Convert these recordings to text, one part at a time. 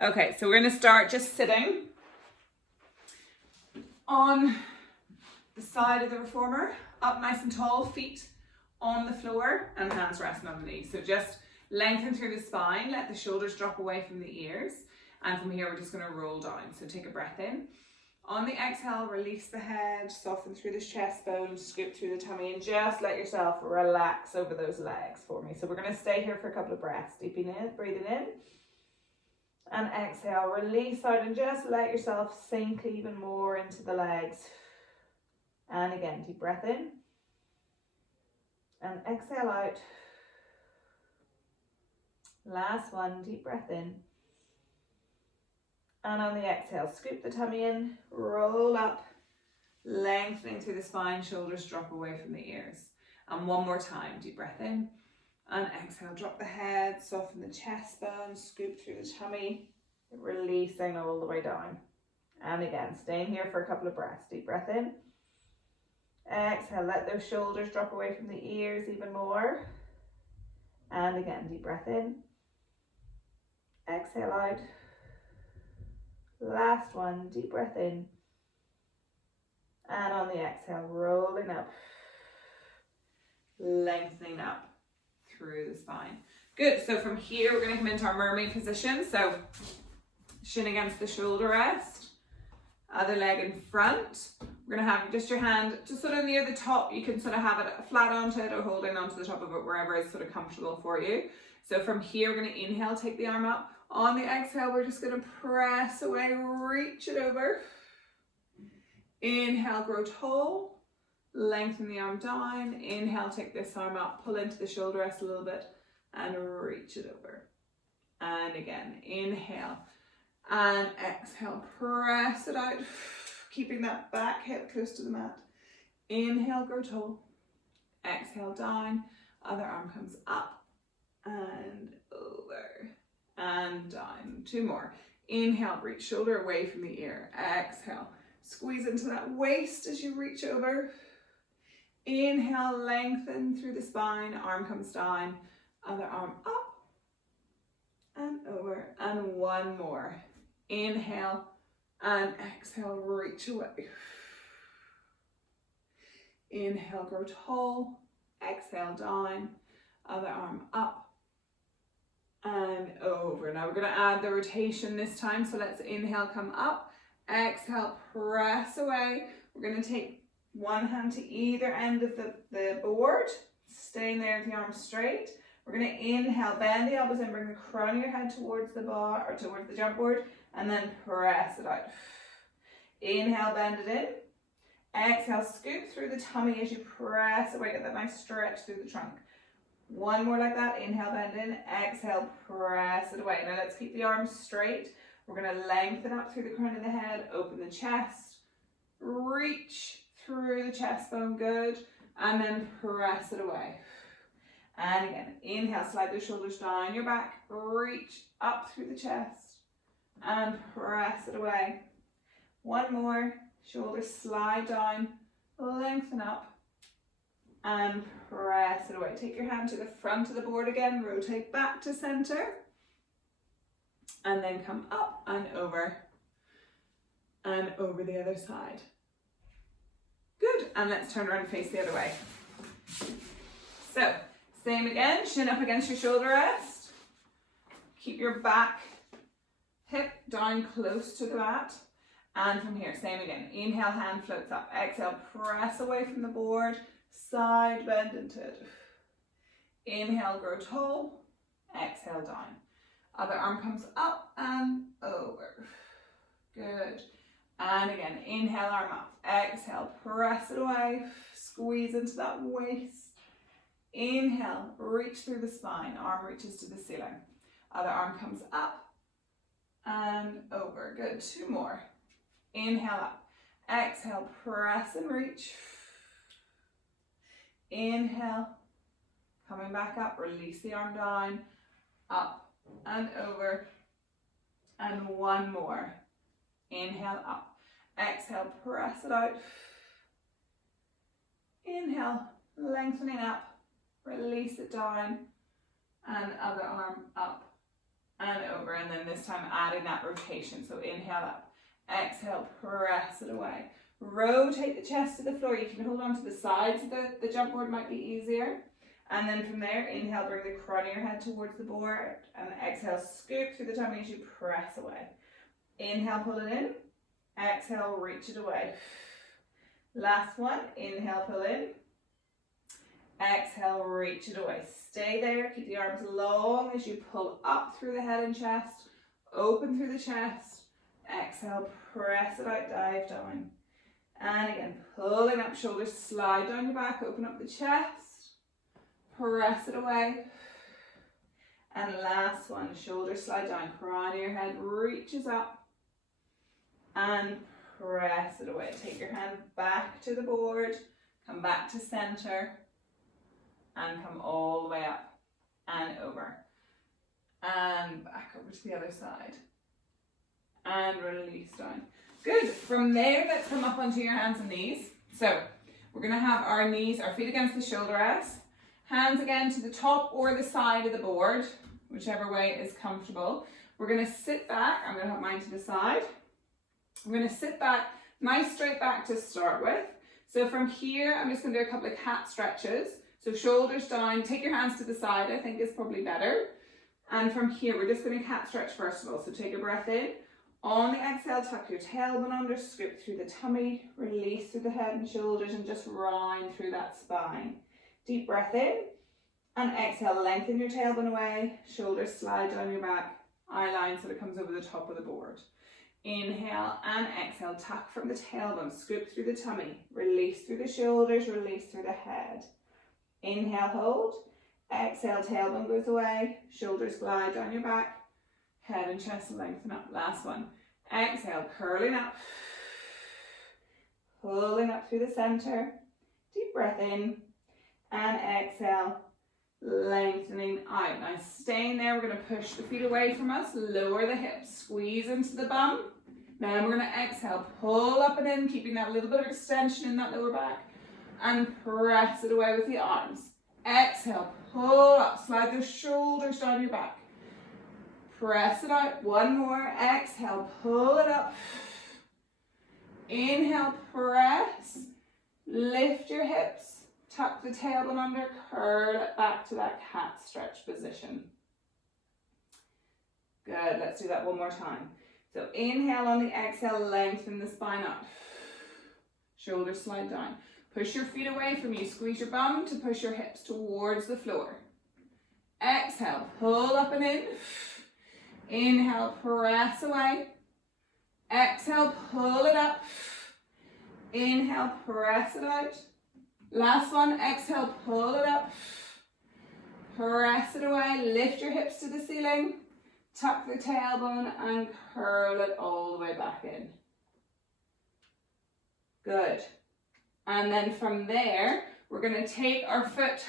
Okay, so we're going to start just sitting on the side of the reformer, up nice and tall, feet on the floor and hands resting on the knees. So just lengthen through the spine, let the shoulders drop away from the ears, and from here we're just going to roll down. So take a breath in. On the exhale, release the head, soften through the chest bone, scoop through the tummy, and just let yourself relax over those legs for me. So we're going to stay here for a couple of breaths. Deeping in, breathing in. And exhale, release out and just let yourself sink even more into the legs. And again, deep breath in. And exhale out. Last one, deep breath in. And on the exhale, scoop the tummy in, roll up, lengthening through the spine, shoulders drop away from the ears. And one more time, deep breath in. And exhale, drop the head, soften the chest bone, scoop through the tummy, releasing all the way down. And again, staying here for a couple of breaths. Deep breath in. Exhale, let those shoulders drop away from the ears even more. And again, deep breath in. Exhale out. Last one, deep breath in. And on the exhale, rolling up, lengthening up through the spine. Good, so from here we're going to come into our mermaid position. So shin against the shoulder rest, other leg in front. We're going to have just your hand just sort of near the top. You can sort of have it flat onto it or holding onto the top of it, wherever is sort of comfortable for you. So from here, we're going to inhale, take the arm up. On the exhale, we're just going to press away, reach it over. Inhale, grow tall. Lengthen the arm down. Inhale, take this arm up, pull into the shoulder rest a little bit and reach it over. And again, inhale and exhale, press it out, keeping that back hip close to the mat. Inhale, grow tall. Exhale, down. Other arm comes up and over and down. Two more. Inhale, reach shoulder away from the ear. Exhale, squeeze into that waist as you reach over. Inhale, lengthen through the spine. Arm comes down. Other arm up and over. And one more. Inhale and exhale, reach away. Inhale, grow tall. Exhale, down. Other arm up and over. Now we're going to add the rotation this time. So let's inhale, come up. Exhale, press away. We're going to take one hand to either end of the board. Staying there with the arms straight. We're going to inhale, bend the elbows and bring the crown of your head towards the bar or towards the jump board. And then press it out. Inhale, bend it in. Exhale, scoop through the tummy as you press away. Get that nice stretch through the trunk. One more like that. Inhale, bend in. Exhale, press it away. Now let's keep the arms straight. We're going to lengthen up through the crown of the head. Open the chest. Reach through the chest bone. Good. And then press it away. And again, inhale, slide those shoulders down your back. Reach up through the chest. And press it away. One more. Shoulders slide down. Lengthen up. And press it away. Take your hand to the front of the board again. Rotate back to center. And then come up and over the other side. Good. And let's turn around and face the other way. So, same again. Shin up against your shoulder rest. Keep your back hip down close to the mat. And from here, same again. Inhale, hand floats up. Exhale, press away from the board. Side bend into it. Inhale, grow tall. Exhale, down. Other arm comes up and over. Good. And again, inhale, arm up. Exhale, press it away. Squeeze into that waist. Inhale, reach through the spine. Arm reaches to the ceiling. Other arm comes up and over. Good. Two more. Inhale up. Exhale, press and reach. Inhale. Coming back up. Release the arm down. Up and over. And one more. Inhale up. Exhale, press it out. Inhale, lengthening up. Release it down. And other arm up and over, and then this time adding that rotation. So inhale up, exhale, press it away. Rotate the chest to the floor. You can hold on to the sides of the jump board, might be easier. And then from there, inhale, bring the crown of your head towards the board, and exhale, scoop through the tummy as you press away. Inhale, pull it in. Exhale, reach it away. Last one, inhale, pull in. Exhale, reach it away. Stay there, keep the arms long as you pull up through the head and chest, open through the chest. Exhale, press it out, dive down. And again, pulling up, shoulders slide down your back, open up the chest, press it away. And last one, shoulders slide down, crown of your head reaches up, and press it away. Take your hand back to the board, come back to center, and come all the way up and over. And back over to the other side. And release down. Good. From there, let's come up onto your hands and knees. So we're going to have our knees, our feet against the shoulder rest. Hands again to the top or the side of the board, whichever way is comfortable. We're going to sit back. I'm going to have mine to the side. I'm going to sit back, nice straight back to start with. So from here, I'm just going to do a couple of cat stretches. So shoulders down, take your hands to the side, I think is probably better. And from here, we're just going to cat stretch first of all. So take a breath in. On the exhale, tuck your tailbone under, scoop through the tummy, release through the head and shoulders, and just round through that spine. Deep breath in, and exhale, lengthen your tailbone away, shoulders slide down your back, eye line so it comes over the top of the board. Inhale and exhale, tuck from the tailbone, scoop through the tummy, release through the shoulders, release through the head. Inhale, hold, exhale, tailbone goes away, shoulders glide down your back, head and chest lengthen up. Last one. Exhale, curling up, pulling up through the center. Deep breath in, and exhale, lengthening out. Now staying there, we're going to push the feet away from us, lower the hips, squeeze into the bum. Then we're going to exhale, pull up and in, keeping that little bit of extension in that lower back, and press it away with the arms. Exhale, pull up, slide those shoulders down your back. Press it out. One more. Exhale, pull it up. Inhale, press. Lift your hips. Tuck the tailbone under. Curl it back to that cat stretch position. Good. Let's do that one more time. So inhale on the exhale, lengthen the spine up. Shoulders slide down. Push your feet away from you. Squeeze your bum to push your hips towards the floor. Exhale, pull up and in. Inhale, press away. Exhale, pull it up. Inhale, press it out. Last one, exhale, pull it up. Press it away. Lift your hips to the ceiling. Tuck the tailbone and curl it all the way back in. Good. And then from there, we're going to take our foot,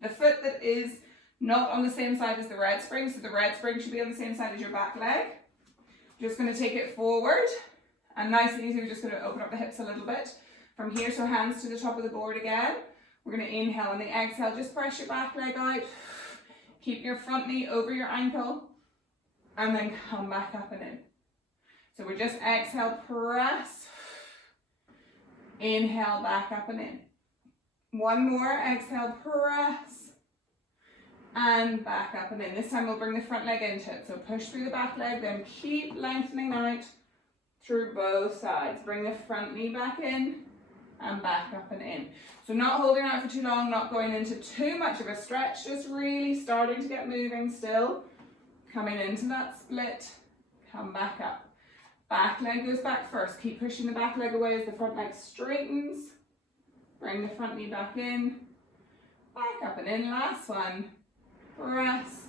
the foot that is not on the same side as the red spring, so the red spring should be on the same side as your back leg. Just going to take it forward, and nice and easy, we're just going to open up the hips a little bit. From here, so hands to the top of the board again. We're going to inhale, and the exhale, just press your back leg out. Keep your front knee over your ankle, and then come back up and in. So we're just exhale, press. Inhale, back up and in. One more, exhale, press. And back up and in. This time we'll bring the front leg into it. So push through the back leg, then keep lengthening out through both sides. Bring the front knee back in and back up and in. So not holding out for too long, not going into too much of a stretch, just really starting to get moving still. Coming into that split, come back up. Back leg goes back first. Keep pushing the back leg away as the front leg straightens. Bring the front knee back in, back up and in. Last one. Press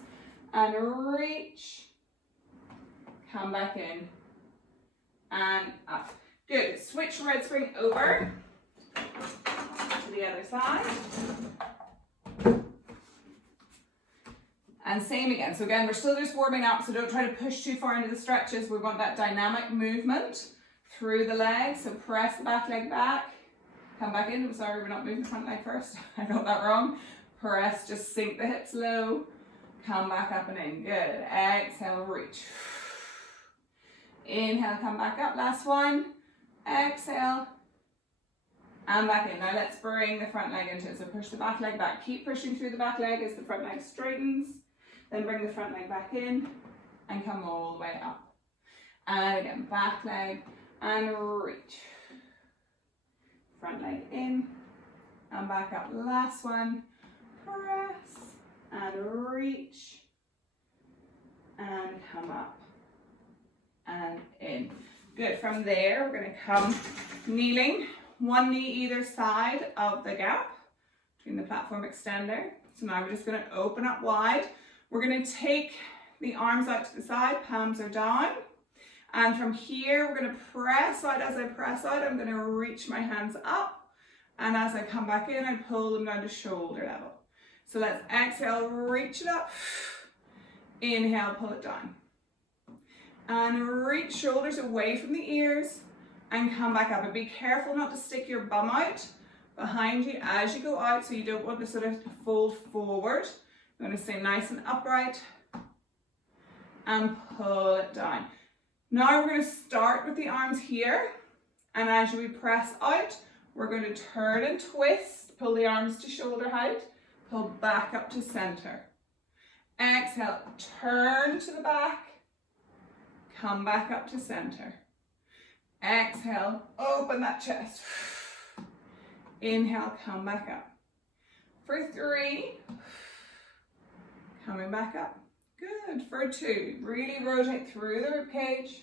and reach. Come back in and up. Good. Switch red spring over to the other side. And same again. So again, we're still just warming up, so don't try to push too far into the stretches. We want that dynamic movement through the legs. So press the back leg back. Come back in. I'm sorry, we're not moving the front leg first. I got that wrong. Press, just sink the hips low. Come back up and in. Good. Exhale, reach. Inhale, come back up. Last one. Exhale. And back in. Now let's bring the front leg into it. So push the back leg back. Keep pushing through the back leg as the front leg straightens. Then bring the front leg back in and come all the way up. And again, back leg and reach. Front leg in and back up. Last one. Press and reach. And come up and in. Good. From there, we're going to come kneeling. One knee either side of the gap between the platform extender. So now we're just going to open up wide. We're going to take the arms out to the side, palms are down. And from here, we're going to press out. As I press out, I'm going to reach my hands up. And as I come back in, I pull them down to shoulder level. So let's exhale, reach it up. Inhale, pull it down. And reach shoulders away from the ears. And come back up, and be careful not to stick your bum out behind you as you go out, so you don't want to sort of fold forward. You want to stay nice and upright and pull it down. Now we're going to start with the arms here, and as we press out, we're going to turn and twist, pull the arms to shoulder height, pull back up to center. Exhale, turn to the back, come back up to center. Exhale, open that chest. Inhale, come back up. For 3, coming back up. Good. For 2, really rotate through the ribcage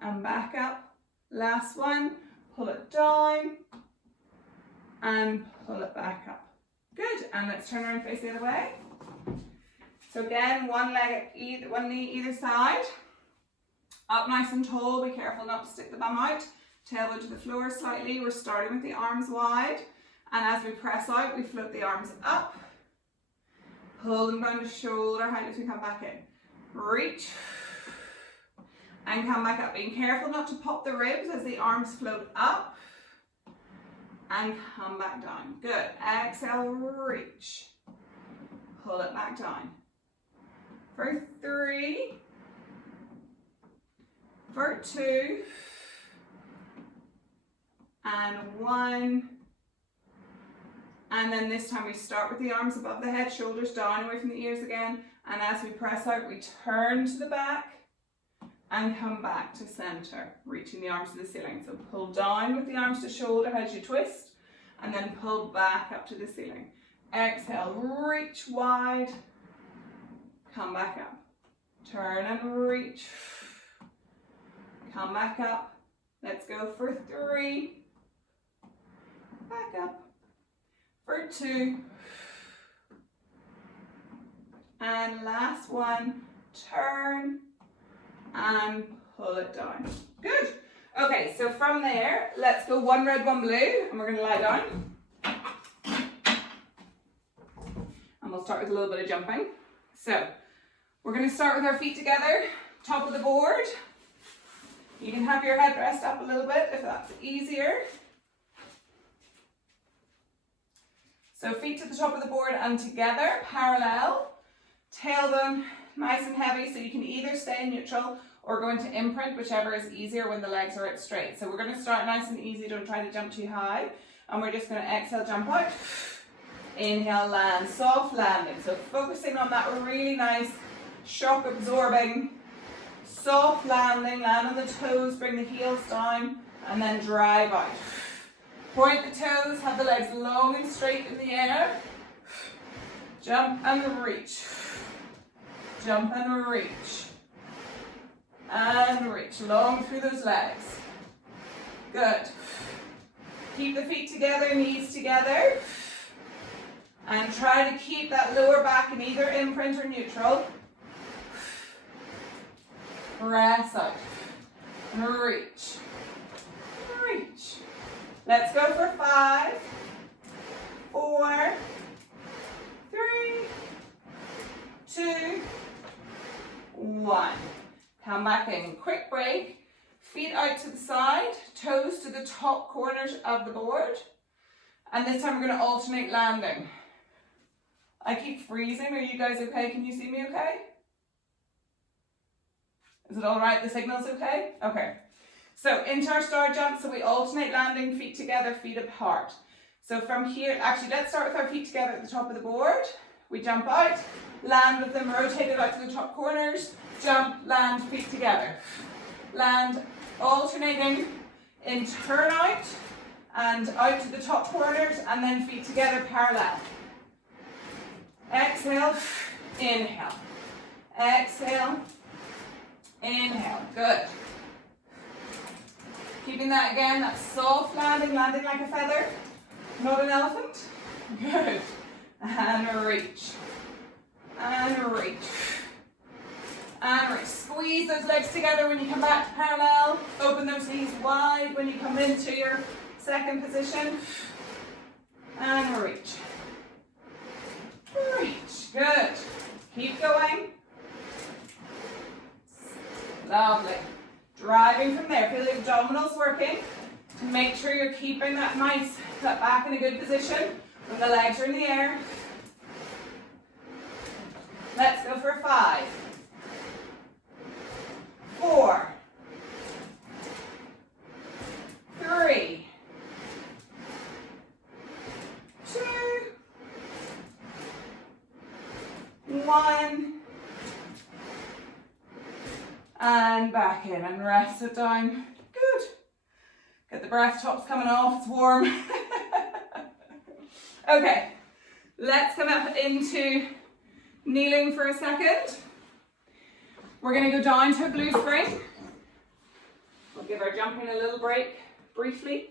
and back up. Last one, pull it down and pull it back up. Good. And let's turn around and face the other way. So again, one knee either side. Up nice and tall, be careful not to stick the bum out. Tailbone to the floor slightly. We're starting with the arms wide. And as we press out, we float the arms up. Pull them down to shoulder height as we come back in. Reach. And come back up. Being careful not to pop the ribs as the arms float up. And come back down. Good. Exhale, reach. Pull it back down. For 3. For 2, and 1, and then this time we start with the arms above the head, shoulders down away from the ears again, and as we press out, we turn to the back and come back to center, reaching the arms to the ceiling. So pull down with the arms to shoulder as you twist, and then pull back up to the ceiling. Exhale, reach wide, come back up, turn and reach. Come back up. Let's go for 3. Back up. For 2. And last one. Turn and pull it down. Good. Okay, so from there, let's go one red, one blue, and we're going to lie down. And we'll start with a little bit of jumping. So, we're going to start with our feet together, top of the board. You can have your head rest up a little bit if that's easier. So feet to the top of the board and together, parallel. Tailbone nice and heavy, so you can either stay in neutral or go into imprint, whichever is easier when the legs are out straight. So we're going to start nice and easy, don't try to jump too high. And we're just going to exhale, jump out. Inhale, land, soft landing. So focusing on that really nice shock absorbing soft landing, land on the toes, bring the heels down, and then drive out. Point the toes, have the legs long and straight in the air. Jump and reach. Jump and reach. And reach, long through those legs. Good. Keep the feet together, knees together. And try to keep that lower back in either imprint or neutral. Press out. Reach. Reach. Let's go for 5, 4, 3, 2, 1. Come back in. Quick break. Feet out to the side, toes to the top corners of the board. And this time we're going to alternate landing. I keep freezing. Are you guys okay? Can you see me okay? Is it all right? The signal's okay? Okay. So into our star jump. So we alternate landing, feet together, feet apart. So from here, actually let's start with our feet together at the top of the board. We jump out, land with them rotated out to the top corners, jump, land, feet together. Land, alternating in turn out and out to the top corners, and then feet together parallel. Exhale, inhale. Exhale, inhale. Good. Keeping that again, that soft landing, landing like a feather, not an elephant. Good. And reach. And reach. And reach. Squeeze those legs together when you come back to parallel. Open those knees wide when you come into your second position. And reach. Reach. Good. Keep going. Lovely. Driving from there. Feel the abdominals working. To make sure you're keeping that nice cut back in a good position when the legs are in the air. Let's go for 5, 4, 3, 2, 1, and back in and rest it down. Good. Get the breath tops coming off, it's warm. Okay, let's come up into kneeling for a second. We're going to go down to a blue spring. We'll give our jumping a little break briefly.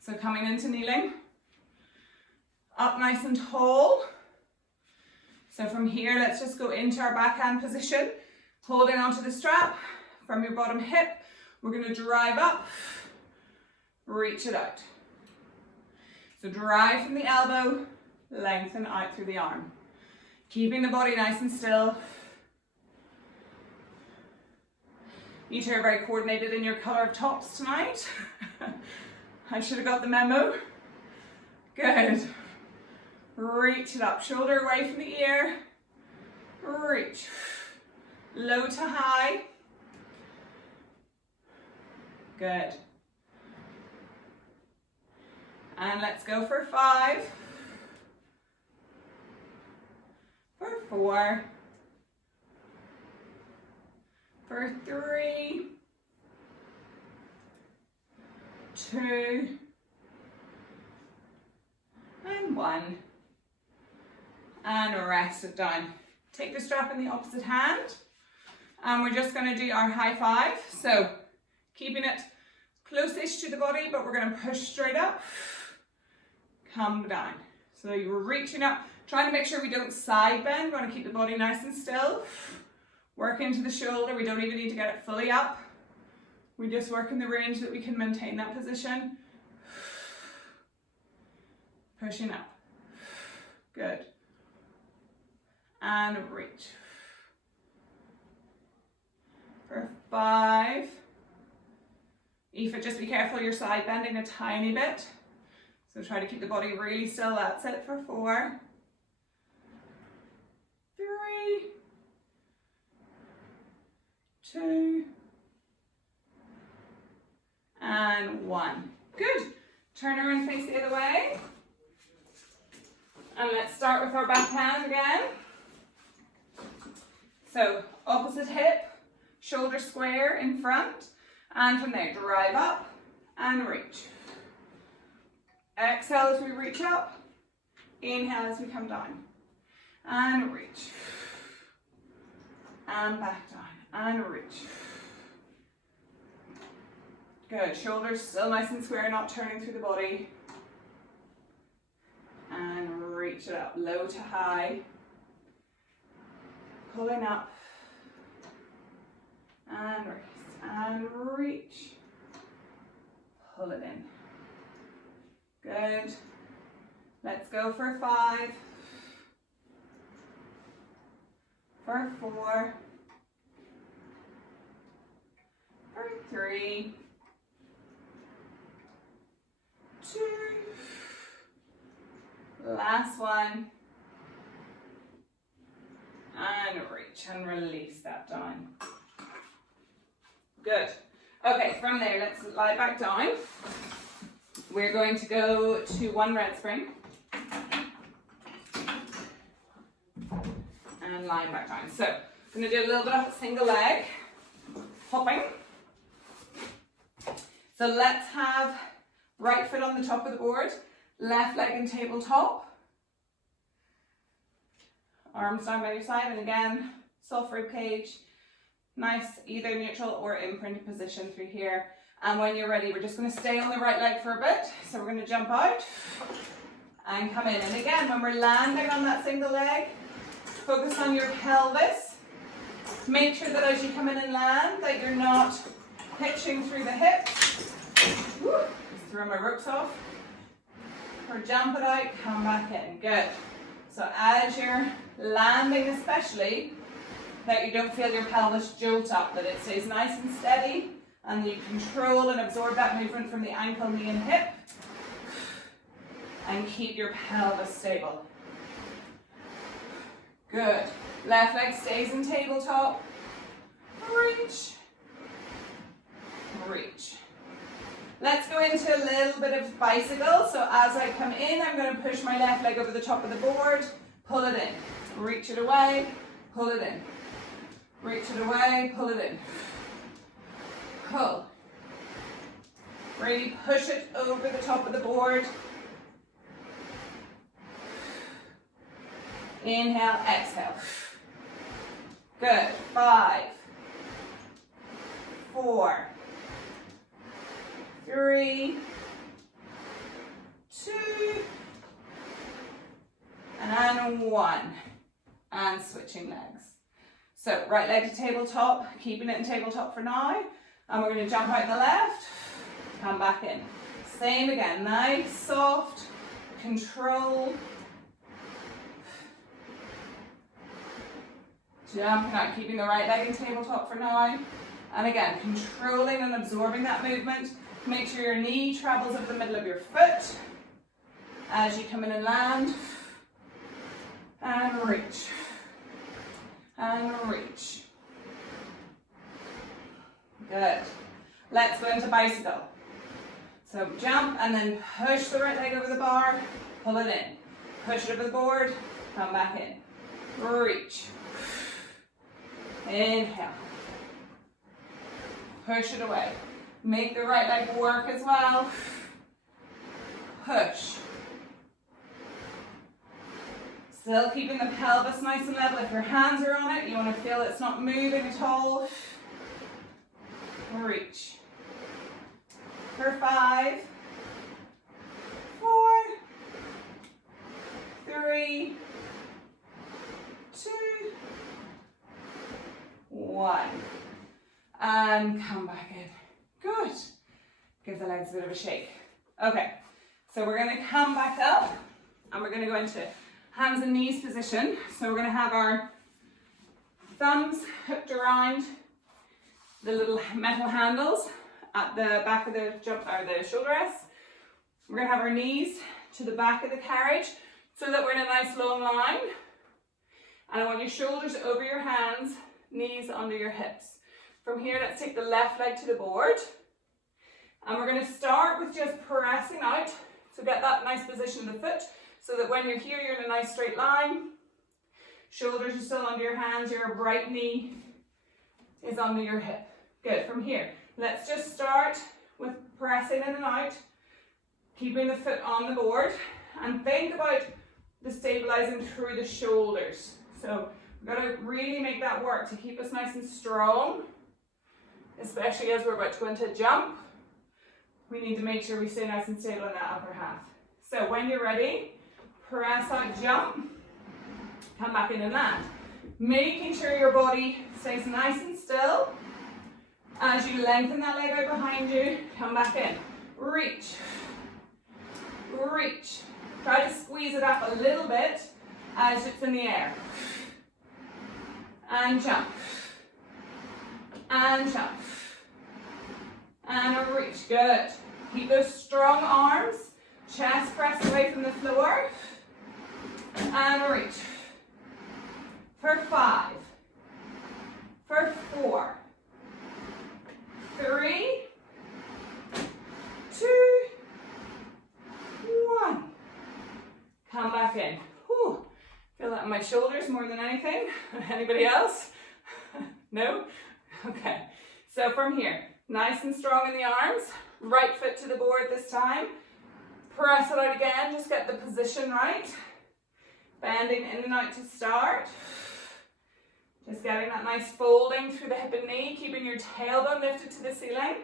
So coming into kneeling. Up nice and tall. So from here, let's just go into our backhand position. Holding onto the strap from your bottom hip. We're going to drive up, reach it out. So drive from the elbow, lengthen out through the arm. Keeping the body nice and still. You two are very coordinated in your colour of tops tonight. I should have got the memo. Good. Reach it up, shoulder away from the ear. Reach. Low to high. Good. And let's go for 5. For 4. For 3. 2. And 1. And rest it down. Take the strap in the opposite hand. And we're just going to do our high 5. So keeping it close-ish to the body, but we're going to push straight up. Come down. So you're reaching up, trying to make sure we don't side bend. We want to keep the body nice and still. Work into the shoulder. We don't even need to get it fully up. We just work in the range that we can maintain that position. Pushing up. Good. And reach. For 5. Aoife, just be careful you're side bending a tiny bit. So try to keep the body really still. That's it for 4. 3. 2. And 1. Good. Turn around, face the other way. And let's start with our backhand again. So opposite hip, shoulder square in front. And from there, drive up and reach. Exhale as we reach up. Inhale as we come down. And reach. And back down. And reach. Good. Shoulders still nice and square, not turning through the body. And reach it up. Low to high. Pulling up. And release. And reach. Pull it in. Good. Let's go for 5. For 4. For 3. 2. Last one. reach and release that down. Good. Okay, from there, let's lie back down. We're going to go to one red spring. And lying back down. So, I'm going to do a little bit of a single leg hopping. So let's have right foot on the top of the board, left leg in tabletop. Arms down by your side, and again, soft rib cage. Nice, either neutral or imprinted position through here. And when you're ready, we're just going to stay on the right leg for a bit. So we're going to jump out and come in. And again, when we're landing on that single leg, focus on your pelvis. Make sure that as you come in and land, that you're not pitching through the hips. Woo. Just throw my ropes off. Or jump it out, come back in. Good. So as you're landing especially, that you don't feel your pelvis jolt up, that it stays nice and steady, and you control and absorb that movement from the ankle, knee and hip, and keep your pelvis stable. Good. Left leg stays in tabletop. Reach. Reach. Let's go into a little bit of bicycle. So as I come in, I'm going to push my left leg over the top of the board, pull it in, reach it away, pull it in, reach it away, pull it in, pull. Really push it over the top of the board. Inhale, exhale. Good. 5, 4, 3, 2, and 1. And switching legs. So right leg to tabletop, keeping it in tabletop for now. And we're going to jump out the left, come back in. Same again, nice, soft, control. Jumping out, keeping the right leg in tabletop for now. And again, controlling and absorbing that movement. Make sure your knee travels over the middle of your foot as you come in and land. And reach. And reach. Good. Let's go into bicycle. So jump and then push the right leg over the bar, pull it in. Push it over the board, come back in. Reach. Inhale. Push it away. Make the right leg work as well. Push. Still keeping the pelvis nice and level. If your hands are on it, you want to feel it's not moving at all. Reach. For 5, 4, 3, 2, 1. And come back in. Good. Give the legs a bit of a shake. Okay, so we're going to come back up and we're going to go into hands and knees position. So we're going to have our thumbs hooked around the little metal handles at the back of the shoulder rests. We're going to have our knees to the back of the carriage so that we're in a nice long line. And I want your shoulders over your hands, knees under your hips. From here, let's take the left leg to the board. And we're going to start with just pressing out. So get that nice position of the foot so that when you're here, you're in a nice straight line. Shoulders are still under your hands, your right knee is under your hip. Good, from here, let's just start with pressing in and out, keeping the foot on the board, and think about the stabilizing through the shoulders. So we've got to really make that work to keep us nice and strong, especially as we're about to go into a jump. We need to make sure we stay nice and stable in that upper half. So when you're ready, press out, jump, come back in and land. Making sure your body stays nice and still. As you lengthen that leg out behind you, come back in. Reach. Reach. Try to squeeze it up a little bit as it's in the air. And jump. And jump. And reach. Good. Keep those strong arms. Chest pressed away from the floor. And reach. For 5, 4, 3, 2, 1. Come back in. Whew. Feel that in my shoulders more than anything. Anybody else? No? Okay. So from here, nice and strong in the arms. Right foot to the board this time. Press it out again. Just get the position right. Bending in and out to start. Just getting that nice folding through the hip and knee. Keeping your tailbone lifted to the ceiling.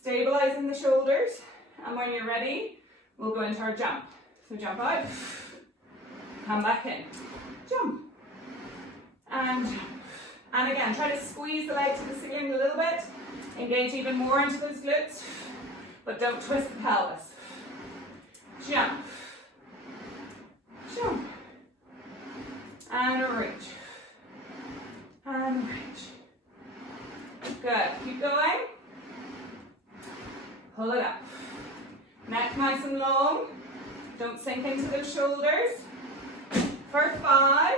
Stabilizing the shoulders. And when you're ready, we'll go into our jump. So jump out. Come back in. Jump. And jump. And again, try to squeeze the leg to the ceiling a little bit. Engage even more into those glutes. But don't twist the pelvis. Jump. Jump. And reach. And reach. Good. Keep going. Pull it up. Neck nice and long. Don't sink into those shoulders. For 5,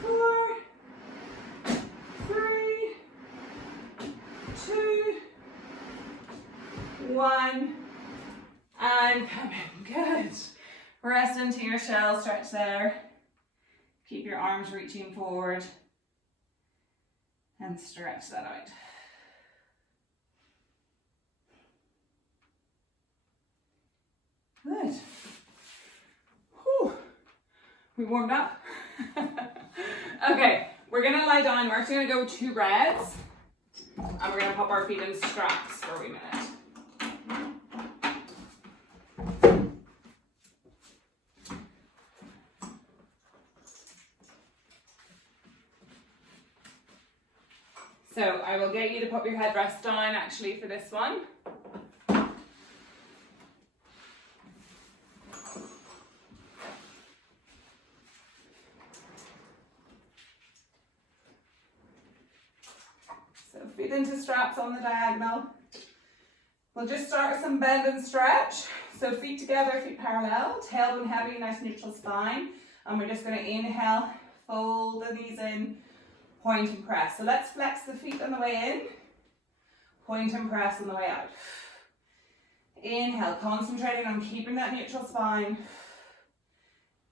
4, 3, 2, 1, and come in. Good. Rest into your shell stretch there. Keep your arms reaching forward and stretch that out. Good. Whew. We warmed up. Okay, we're gonna lie down. We're actually gonna go 2 reds, and we're gonna pop our feet in straps for a wee minute. So I will get you to put your headrest down actually for this one. So feet into straps on the diagonal. We'll just start with some bend and stretch. So feet together, feet parallel, tailbone heavy, nice neutral spine. And we're just going to inhale, fold the knees in, point and press. So let's flex the feet on the way in, point and press on the way out. Inhale, concentrating on keeping that neutral spine.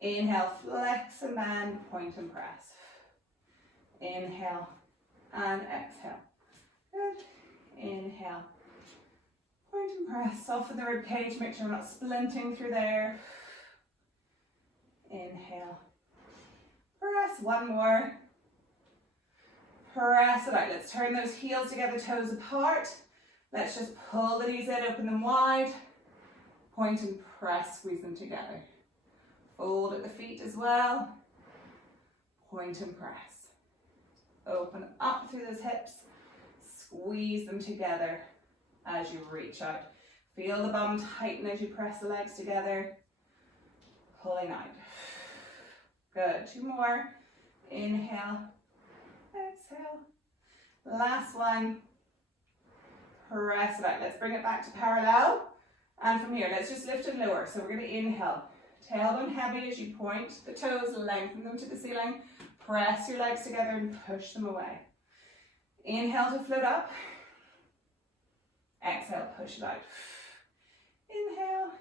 Inhale, flex and bend, point and press. Inhale and exhale. Good. Inhale, point and press. Soften the rib cage, make sure we're not splinting through there. Inhale, press, one more. Press it out. Let's turn those heels together, toes apart. Let's just pull the knees in, open them wide. Point and press, squeeze them together. Fold at the feet as well. Point and press. Open up through those hips. Squeeze them together as you reach out. Feel the bum tighten as you press the legs together. Pulling out. Good. 2 more. Inhale. Exhale. Last one. Press it out. Let's bring it back to parallel. And from here, let's just lift and lower. So we're going to inhale. Tailbone heavy as you point the toes, lengthen them to the ceiling. Press your legs together and push them away. Inhale to float up. Exhale, push it out. Inhale.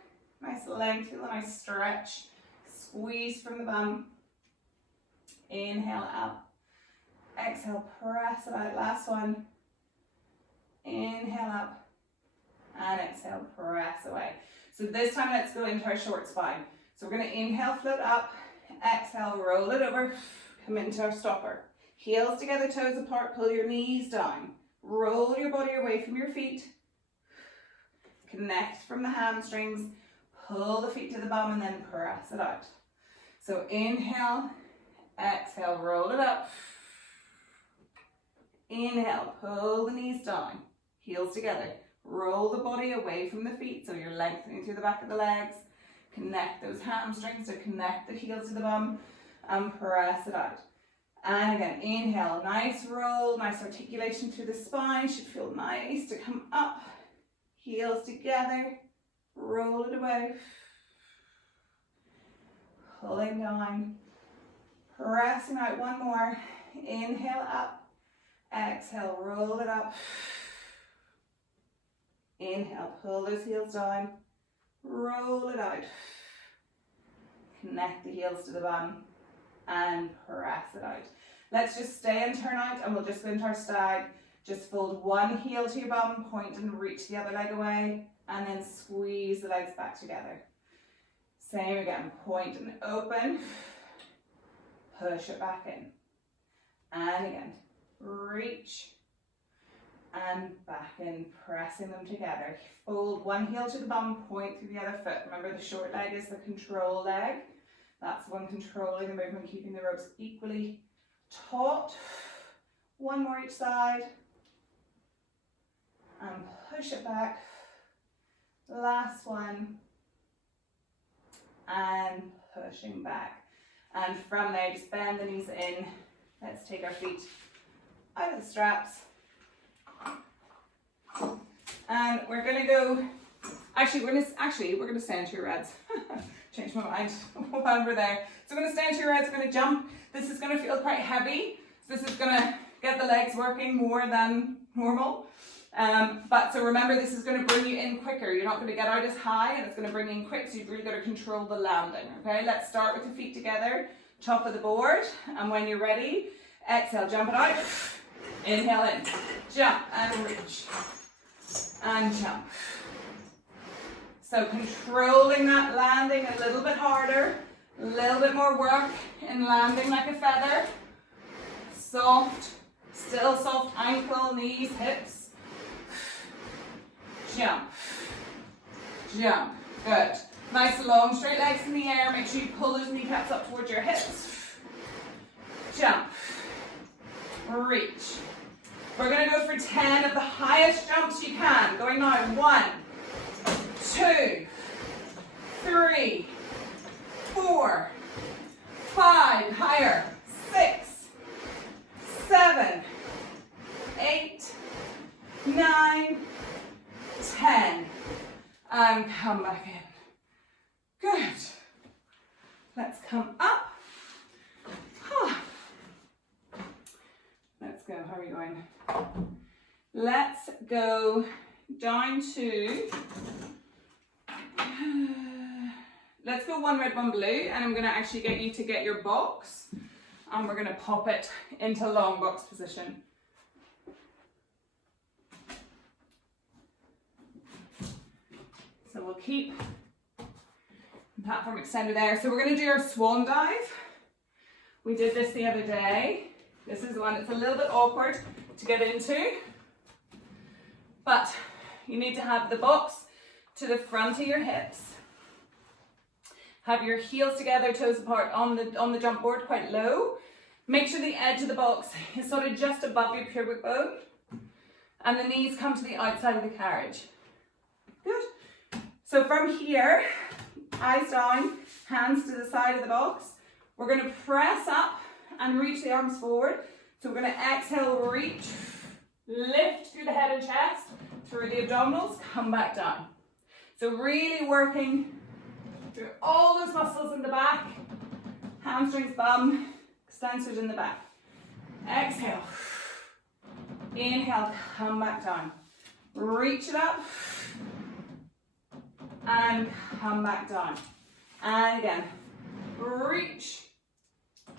Nice length, feel a nice stretch. Squeeze from the bum. Inhale up. Exhale, press it out. Last one. Inhale up. And exhale, press away. So this time, let's go into our short spine. So we're going to inhale, float up. Exhale, roll it over. Come into our stopper. Heels together, toes apart. Pull your knees down. Roll your body away from your feet. Connect from the hamstrings. Pull the feet to the bum and then press it out. So inhale, exhale, roll it up. Inhale, pull the knees down. Heels together. Roll the body away from the feet so you're lengthening through the back of the legs. Connect those hamstrings to connect the heels to the bum and press it out. And again, inhale, nice roll, nice articulation through the spine. Should feel nice to come up. Heels together, roll it away. Pulling down, pressing out, one more. Inhale up. Exhale, roll it up. Inhale, pull those heels down. Roll it out. Connect the heels to the bum and press it out. Let's just stay and turn out, and we'll just go into our stag. Just fold one heel to your bum, point and reach the other leg away, and then squeeze the legs back together. Same again, point and open, push it back in. And again, reach and back in, pressing them together. Fold one heel to the bum, point through the other foot. Remember, the short leg is the control leg. That's the one controlling the movement, keeping the ropes equally taut. One more each side. And push it back. Last one. And pushing back. And from there, just bend the knees in. Let's take our feet out of the straps. And we're gonna go, we're gonna stay into your reds. Changed my mind while we're there. So we're gonna stay into your reds, we're gonna jump. This is gonna feel quite heavy. So this is gonna get the legs working more than normal. So remember, this is gonna bring you in quicker. You're not gonna get out as high, and it's gonna bring you in quick, so you've really gotta control the landing, okay? Let's start with the feet together, top of the board, and when you're ready, exhale, jump it out. Inhale in, jump and reach, and jump. So controlling that landing a little bit harder, a little bit more work in landing like a feather. Soft, still soft ankle, knees, hips. Jump, jump, good. Nice long straight legs in the air, make sure you pull those kneecaps up towards your hips. Jump, reach. We're gonna go for 10 of the highest jumps you can. Going now, 1, 2, 3, 4, 5, higher, 6, 7, 8, 9, 10, and come back in. Good. Let's come up. Let's go, how are we going? Let's go down to, let's go one red, one blue, and I'm gonna actually get you to get your box, and we're gonna pop it into long box position. So we'll keep the platform extended there. So we're gonna do our swan dive. We did this the other day. This is the one that's a little bit awkward to get into, but you need to have the box to the front of your hips. Have your heels together, toes apart on the jump board, quite low. Make sure the edge of the box is sort of just above your pubic bone, and the knees come to the outside of the carriage. Good. So from here, eyes down, hands to the side of the box. We're going to press up and reach the arms forward. So we're going to exhale, reach, lift through the head and chest, through the abdominals, come back down. So really working through all those muscles in the back, hamstrings, bum, extensors in the back. Exhale, inhale, come back down. Reach it up, and come back down. And again, reach.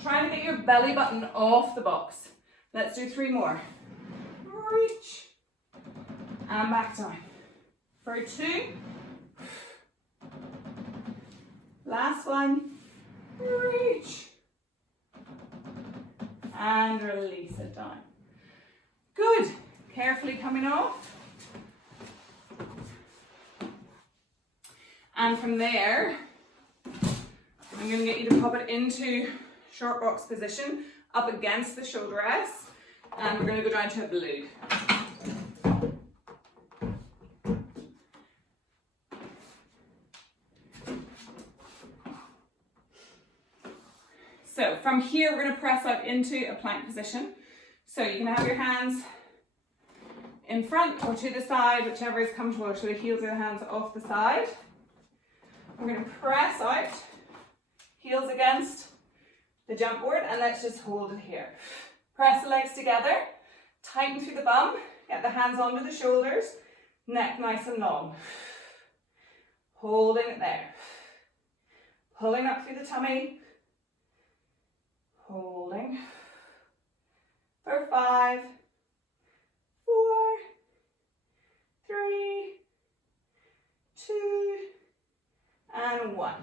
Try to get your belly button off the box. Let's do 3 more. Reach. And back down. For 2. Last one. Reach. And release it down. Good. Carefully coming off. And from there, I'm going to get you to pop it into short box position, up against the shoulder rest, and we're going to go down to a blue. So from here, we're going to press out into a plank position. So you can have your hands in front or to the side, whichever is comfortable, so the heels of the hands off the side. We're going to press out, heels against the jump board, and let's just hold it here. Press the legs together, tighten through the bum, get the hands under the shoulders, neck nice and long. Holding it there. Pulling up through the tummy. Holding. For 5, 4, 3, 2, and 1.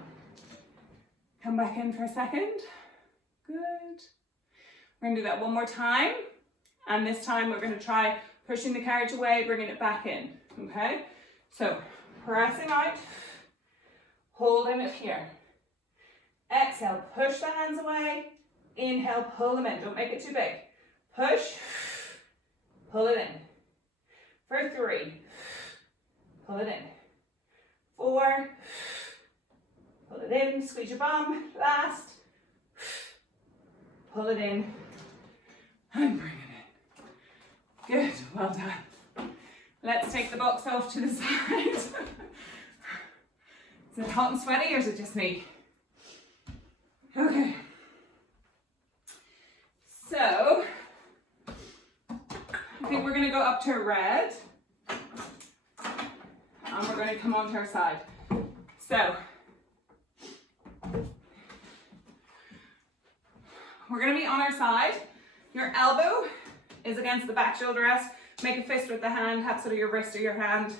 Come back in for a second. Good. We're going to do that one more time. And this time we're going to try pushing the carriage away, bringing it back in. Okay? So, pressing out. Holding it here. Exhale, push the hands away. Inhale, pull them in. Don't make it too big. Push. Pull it in. For 3. Pull it in. 4. Pull it in. Squeeze your bum. Last. Pull it in. And bring it in. Good. Well done. Let's take the box off to the side. Is it hot and sweaty or is it just me? Okay. So, I think we're going to go up to red. And we're going to come onto our side. So, we're going to be on our side. Your elbow is against the back shoulder rest. Make a fist with the hand, have sort of your wrist or your hand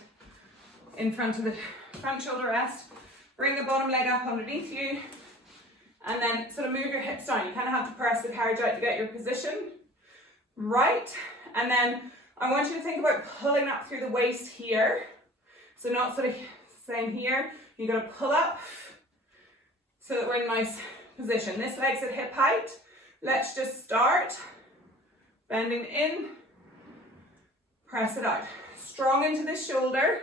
in front of the front shoulder rest. Bring the bottom leg up underneath you. And then sort of move your hips down. You kind of have to press the carriage out to get your position right. And then I want you to think about pulling up through the waist here. So not sort of same here. You're going to pull up so that we're in a nice position. This leg's at hip height. Let's just start. Bending in. Press it out. Strong into this shoulder.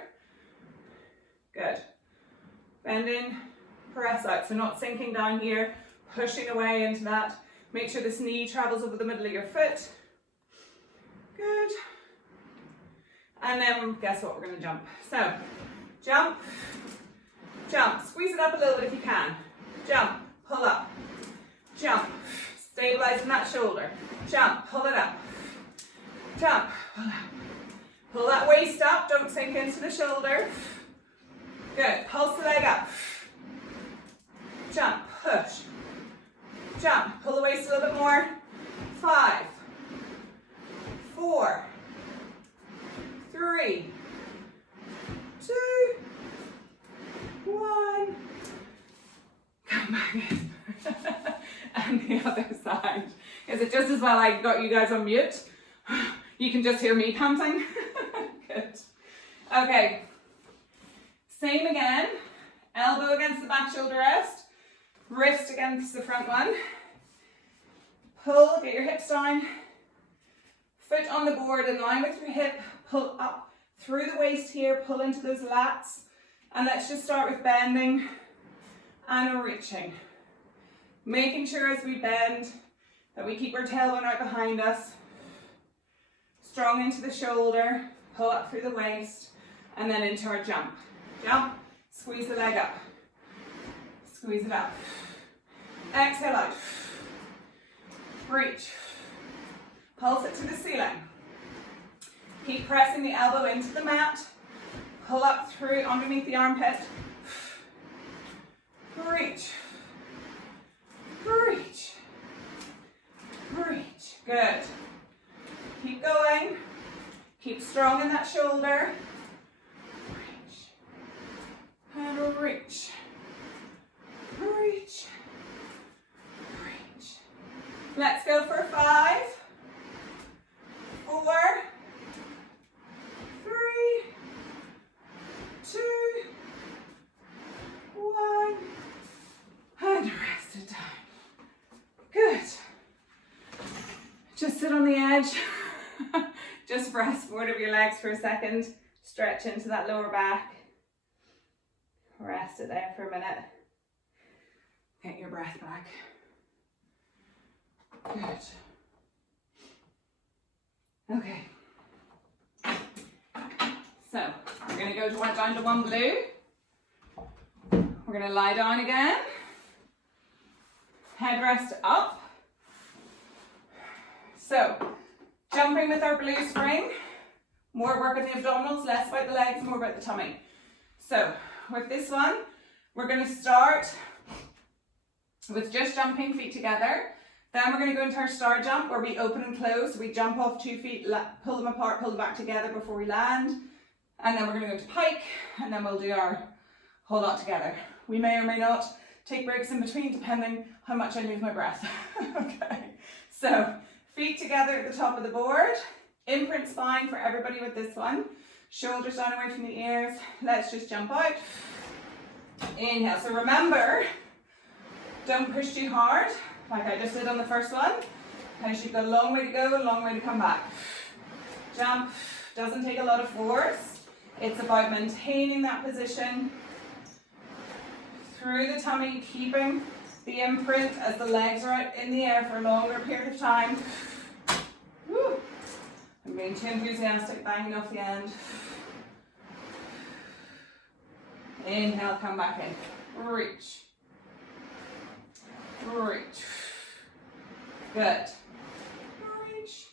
Good. Bend in. Press out, so not sinking down here, pushing away into that. Make sure this knee travels over the middle of your foot. Good. And then guess what, we're going to jump. So, jump, jump. Squeeze it up a little bit if you can. Jump, pull up, jump. Stabilizing that shoulder. Jump, pull it up. Jump, pull up. Pull that waist up, don't sink into the shoulder. Good, pulse the leg up. Jump, push, jump, pull the waist a little bit more. 5, 4, 3, 2, 1. Come back in. And the other side. Is it just as well I got you guys on mute? You can just hear me panting. Good. Okay. Same again. Elbow against the back shoulder rest. Wrist against the front one. Pull, get your hips down. Foot on the board in line with your hip. Pull up through the waist here. Pull into those lats. And let's just start with bending and reaching. Making sure as we bend that we keep our tailbone out behind us. Strong into the shoulder. Pull up through the waist. And then into our jump. Jump. Squeeze the leg up. Squeeze it up. Exhale out. Reach. Pulse it to the ceiling. Keep pressing the elbow into the mat. Pull up through underneath the armpit. Reach. Reach. Reach. Good. Keep going. Keep strong in that shoulder. Reach. And reach. Reach. Reach. Let's go for 5, 4, 3, 2, 1. And rest it down. Good. Just sit on the edge. Just rest forward of your legs for a second. Stretch into that lower back. Rest it there for a minute. Get your breath back. Good. Okay. So, we're going to go down to one blue. We're going to lie down again. Head rest up. So, jumping with our blue spring, more work on the abdominals, less about the legs, more about the tummy. So, with this one, we're going to start with just jumping feet together. Then we're going to go into our star jump where we open and close. We jump off 2 feet, pull them apart, pull them back together before we land. And then we're going to go into pike, and then we'll do our whole lot together. We may or may not take breaks in between depending how much I lose my breath. Okay, so feet together at the top of the board. Imprint spine for everybody with this one. Shoulders down away from the ears. Let's just jump out. Inhale. So remember, don't push too hard like I just did on the first one. Because you've got a long way to go, a long way to come back. Jump. Doesn't take a lot of force. It's about maintaining that position through the tummy, keeping the imprint as the legs are out in the air for a longer period of time. Woo. I'm being too enthusiastic, banging off the end. Inhale, come back in. Reach. Reach. Good. Reach.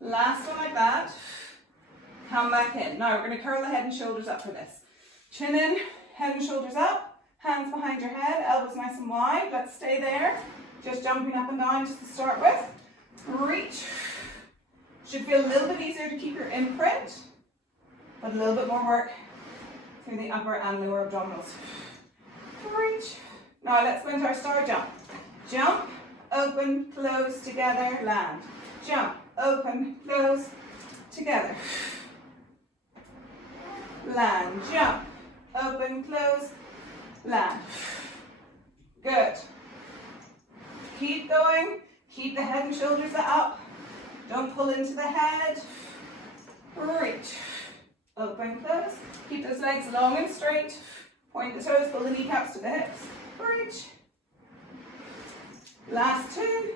Last one like that. Come back in. Now we're going to curl the head and shoulders up for this. Chin in, head and shoulders up. Hands behind your head, elbows nice and wide. Let's stay there. Just jumping up and down just to start with. Reach. Should feel a little bit easier to keep your imprint, but a little bit more work through the upper and lower abdominals. Reach. Now let's go into our star jump. Jump, open, close, together, land. Jump, open, close, together. Land, jump, open, close, land. Good. Keep going. Keep the head and shoulders up. Don't pull into the head. Reach. Open, close. Keep those legs long and straight. Point the toes, pull the kneecaps to the hips. Reach. Last 2.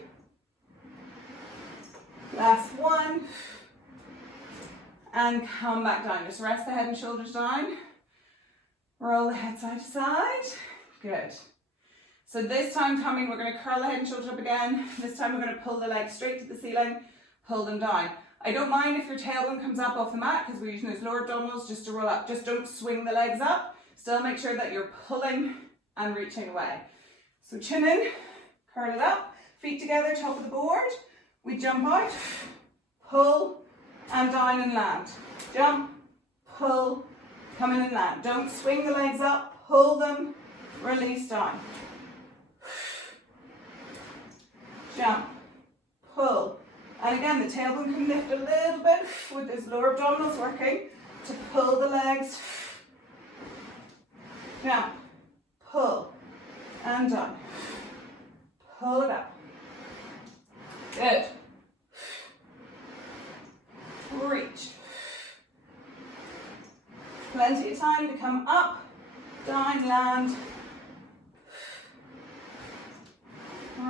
Last 1. And come back down. Just rest the head and shoulders down. Roll the head side to side. Good. So this time coming, we're going to curl the head and shoulders up again. This time we're going to pull the legs straight to the ceiling, pull them down. I don't mind if your tailbone comes up off the mat because we're using those lower abdominals just to roll up. Just don't swing the legs up. Still make sure that you're pulling and reaching away. So chin in, curl it up, feet together, top of the board. We jump out, pull, and down and land. Jump, pull, come in and land. Don't swing the legs up, pull them, release down. Jump, pull. And again, the tailbone can lift a little bit with those lower abdominals working to pull the legs. Jump, pull, and down. Pull it up. Good. Reach. Plenty of time to come up, down, land.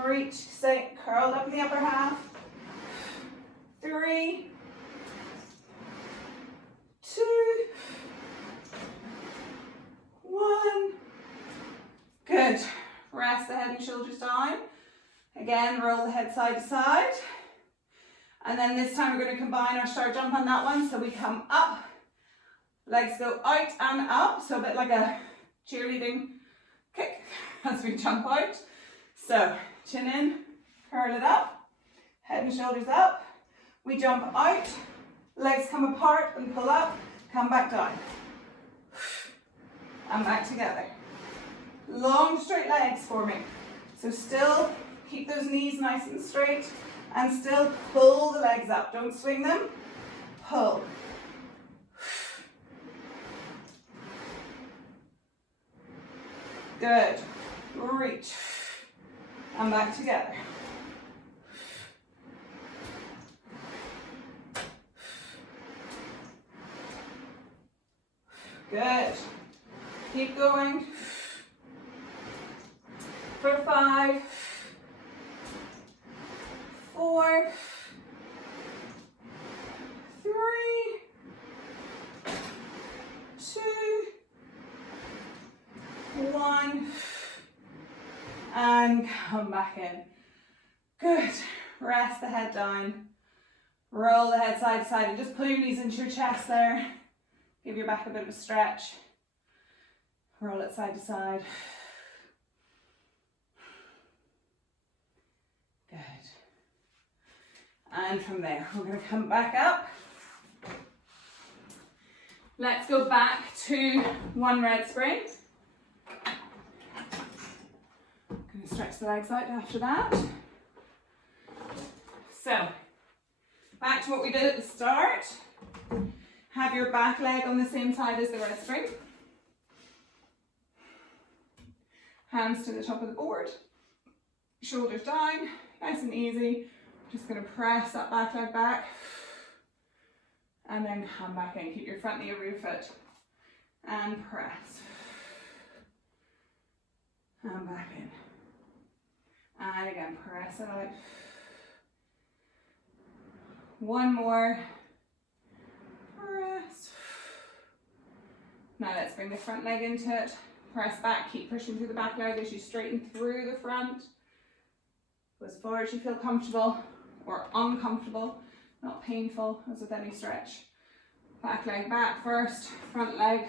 Reach, stay curled up in the upper half. 3, 2, 1. Good. Rest the head and shoulders down. Again, roll the head side to side. And then this time we're going to combine our star jump on that one. So we come up, legs go out and up. So a bit like a cheerleading kick as we jump out. So chin in, curl it up, head and shoulders up. We jump out, legs come apart and pull up, come back down. And back together. Long straight legs for me. So still keep those knees nice and straight and still pull the legs up. Don't swing them, pull. Good. Reach. And back together. Good. Keep going. For 5, 4, 3, 2, 1, and come back in. Good. Rest the head down. Roll the head side to side and just pull your knees into your chest there. Give your back a bit of a stretch. Roll it side to side. Good. And from there, we're going to come back up. Let's go back to one red spring. Going to stretch the legs out after that. So, back to what we did at the start. Have your back leg on the same side as the red spring. Hands to the top of the board. Shoulders down, nice and easy. Just going to press that back leg back. And then come back in. Keep your front knee over your foot. And press. And back in. And again, press it out. One more. Press. Now let's bring the front leg into it. Press back, keep pushing through the back leg as you straighten through the front. Go as far as you feel comfortable or uncomfortable, not painful as with any stretch. Back leg back first, front leg.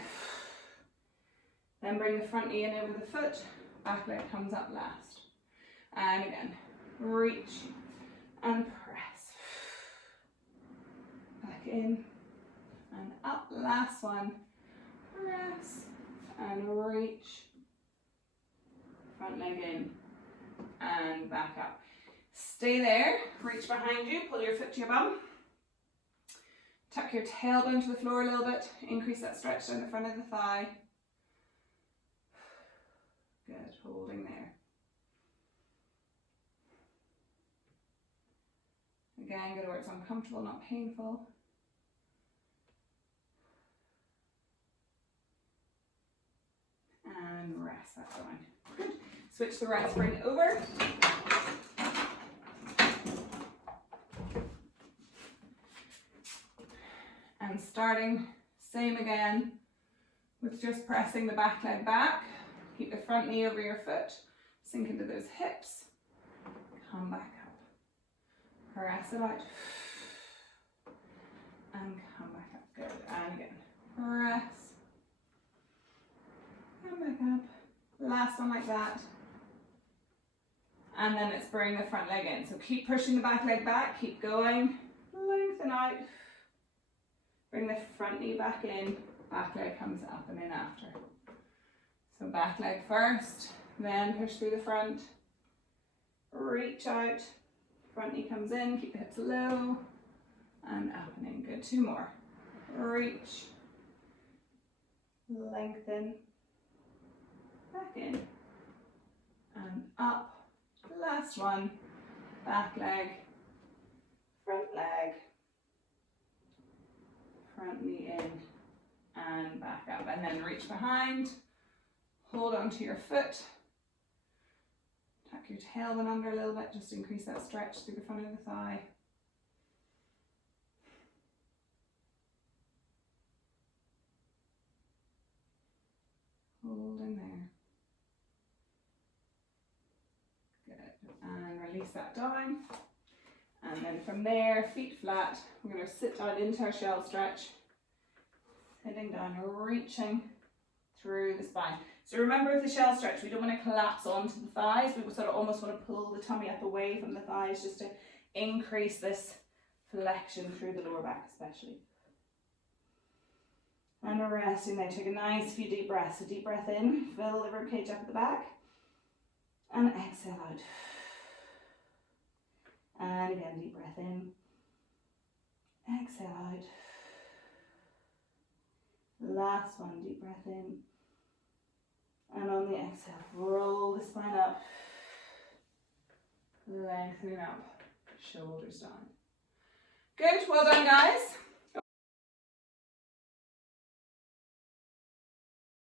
Then bring the front knee in over the foot, back leg comes up last. And again, reach and press. Back in and up, last one. Press and reach. Front leg in and back up. Stay there, reach behind you, pull your foot to your bum. Tuck your tailbone to the floor a little bit, increase that stretch down the front of the thigh. Good, holding there. Again, go to where it's uncomfortable, not painful. And rest that down. Good. Switch the right spring over. And starting, same again, with just pressing the back leg back. Keep the front knee over your foot. Sink into those hips. Come back up. Press it out. And come back up. Good. And again. Press. Come back up. Last one like that. And then let's bring the front leg in. So keep pushing the back leg back. Keep going. Lengthen out. Bring the front knee back in. Back leg comes up and in after. So back leg first. Then push through the front. Reach out. Front knee comes in. Keep the hips low. And up and in. Good. Two more. Reach. Lengthen. Back in. And up. Last one. Back leg. Front leg. Front knee in. And back up. And then reach behind. Hold onto your foot. Tuck your tailbone under a little bit. Just increase that stretch through the front of the thigh. Holding there. Good. And release that down. And then from there, feet flat, we're going to sit down into our shell stretch. Sitting down, reaching through the spine. So remember with the shell stretch, we don't want to collapse onto the thighs. We sort of almost want to pull the tummy up away from the thighs just to increase this flexion through the lower back especially. And we're resting there. Take a nice few deep breaths. So deep breath in, fill the ribcage up at the back. And exhale out. And again, deep breath in. Exhale out. Last one, deep breath in. And on the exhale, roll the spine up. Lengthening up. Shoulders down. Good, well done guys.